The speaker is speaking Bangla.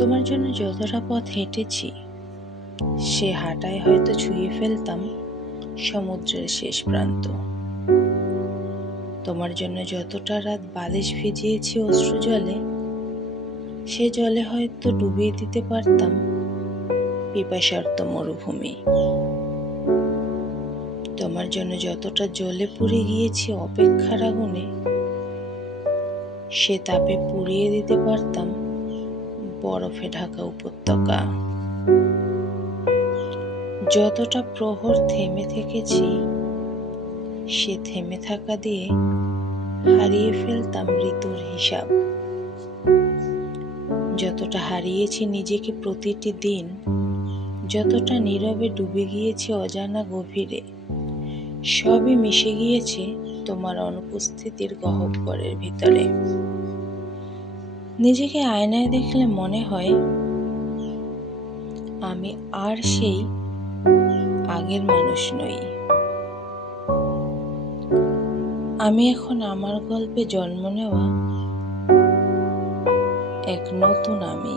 তোমার জন্য যতটা পথ হেঁটেছি, সে হাঁটায় হয়তো ছুঁয়ে ফেলতাম সমুদ্রের শেষ প্রান্ত। তোমার জন্য যতটা রাত বালিশ ভিজিয়েছি অশ্রু জলে, সে জলে হয়তো ডুবিয়ে দিতে পারতাম পিপাসার্ত মরুভূমি। তোমার জন্য যতটা জ্বলে পুড়ে গিয়েছি অপেক্ষার আগুনে, সে তাপে পুড়িয়ে দিতে পারতাম বরফে ঢাকা উপত্যকা। যতটা প্রহর থেমে থেকেছি, সে থেমে থাকা দিয়ে হারিয়ে ফেলতাম ঋতুর হিসাব। যতটা হারিয়েছি নিজেকে প্রতিটি দিন, যতটা নীরবে ডুবে গিয়েছি অজানা গভীরে, সবই মিশে গিয়েছে তোমার অনুপস্থিতির গহ্বরের ভিতরে। নিজেকে আয়নায় দেখলে মনে হয় আমি আর সেই আগের মানুষ নই। আমি এখন আমার গল্পে জন্ম নেওয়া এক নতুন আমি।